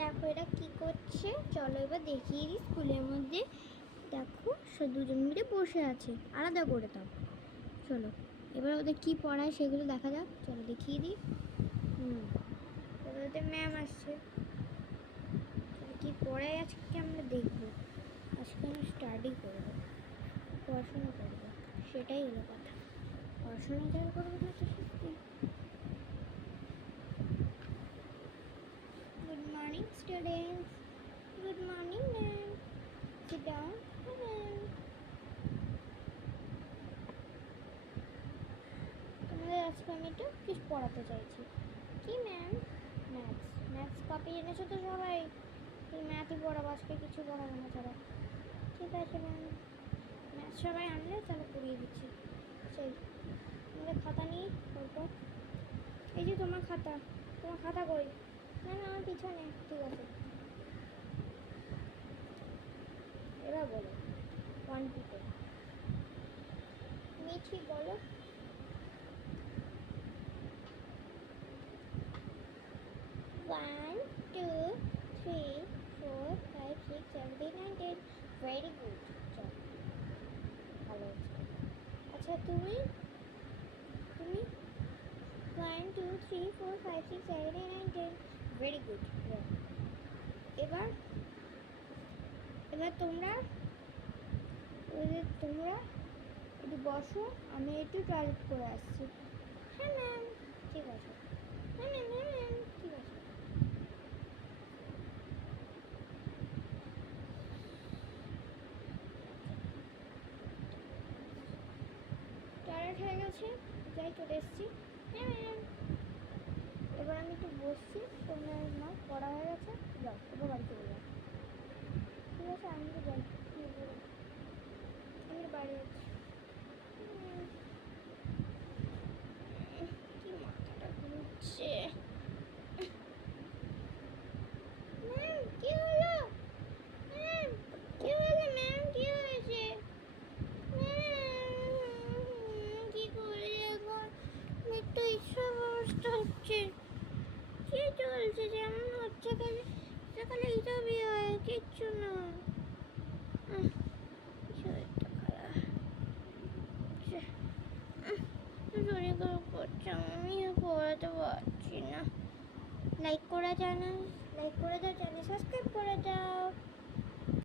দেখো এরা কি করছে, চলো এবার দেখিয়ে দিই। স্কুলের মধ্যে দেখো দুজন মিলে বসে আছে, আলাদা করে দাও। চলো এবার ওদের কি পড়ায় সেগুলো দেখা যাক, চলো দেখিয়ে দিই। এবার ওদের ম্যাম আসছে, কি পড়ায় আজকে আমরা দেখবো। আজকে আমরা স্টাডি করবো, পড়াশোনা করবো, সেটাই হলো কথা। পড়াশোনা যারা করবো না তো সত্যি। Good morning students, good morning ma'am, sit down ma'am. তোমাদের আজকে আমি একটু কিছু পড়াতে চাইছি। কি ম্যাম? ম্যাথস কপি এনেছো তো সবাই? এই ম্যাথই পড়াবো আজকে, কিছু পড়াবো না ছাড়া। ঠিক আছে ম্যাম, ম্যাথ সবাই আনলে তাহলে পড়িয়ে দিচ্ছি। সেই আমাদের খাতা নিয়ে তারপর এই যে তোমার খাতা কই? না আমার পিছনে। ঠিক আছে, এবার বলো 1 to 10। মিঠি বলো। 1 2 3 4 5 6 7 8 9 10। ভেরি গুড, চলো ভালো হচ্ছে। আচ্ছা তুমি 1 2 3 4 5 6 7 8 9 10। Very good. এবার তোমরা একটু বসো, আমি একটু টয়লেট করে আসছি। হ্যাঁ ম্যাম ঠিক আছে। হ্যাঁ ম্যাম ঠিক আছে। টয়লেট হয়ে গেছে, যাই চলে এসেছি। হ্যাঁ ম্যাম। এবার আমি একটু বসছি, তোমার মা পড়া হয়ে গেছে, যাও এবার বাড়ি চলে যাও। ঠিক আছে আমি তো যাই, আমি বাড়ি যাচ্ছি। কি মাথাটা ঘুরছে। ম্যাম কি হলো? ম্যাম কি হলো? ম্যাম কি হয়েছে? কি করি এখন? একটু ইচ্ছা অবস্থা হচ্ছে। কি চলছে যেমন হচ্ছে, খালি হিসাবই হয়, কিচ্ছু না। শরীরটা খারাপ, শরীর খারাপ করছে, আমি পড়াতে পারছি না। লাইক করে দাও, চ্যানেল সাবস্ক্রাইব করে দাও।